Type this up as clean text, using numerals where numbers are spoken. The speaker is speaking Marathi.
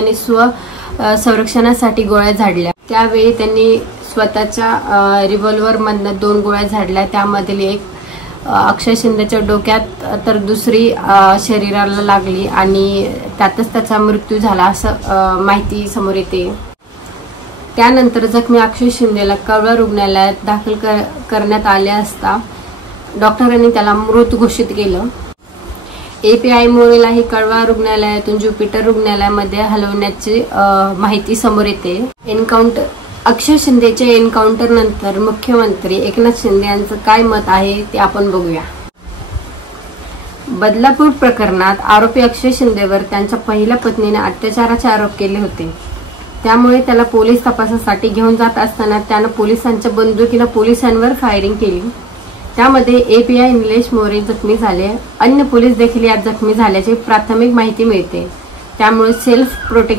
आणि संरक्षणासाठी गोळ्या झाडल्या। त्यावेळी त्यांनी स्वतःच्या रिव्हॉल्वर मधून 2 गोळ्या झाडल्या। त्यामधील एक अक्षय शिंदेच्या डोक्यात तर दुसरी शरीराला लागली आणि त्यातच त्याचा मृत्यू झाला असं माहिती समोर येते। त्यानंतर जखमी अक्षय शिंदेला कळवा रुग्णालयात दाखल करण्यात आले असता डॉक्टरांनी त्याला मृत घोषित केलं। एपीआय मोरेलाही कळवा रुग्णालयातून ज्युपिटर रुग्णालयामध्ये हलवण्याची माहिती समोर येते। अक्षय शिंदेच्या एन्काउंटर नंतर मुख्यमंत्री एकनाथ शिंदे यांचं काय मत आहे ते आपण बघूया। बदलापूर प्रकरणात आरोपी अक्षय शिंदेवर त्यांच्या पहिल्या पत्नीने अत्याचाराचे आरोप केले होते। त्यामुळे त्याला पोलीस तपासासाठी घेऊन जात असताना त्याने पोलिसांच्या बंदुकीने पोलिसांवर फायरिंग केली। त्यामध्ये एपीआय निलेश मोरे जखमी झाले। अन्य पोलीस देखील यात जखमी झाल्याची प्राथमिक माहिती मिळते। त्यामुळे सेल्फ प्रोटेक्शन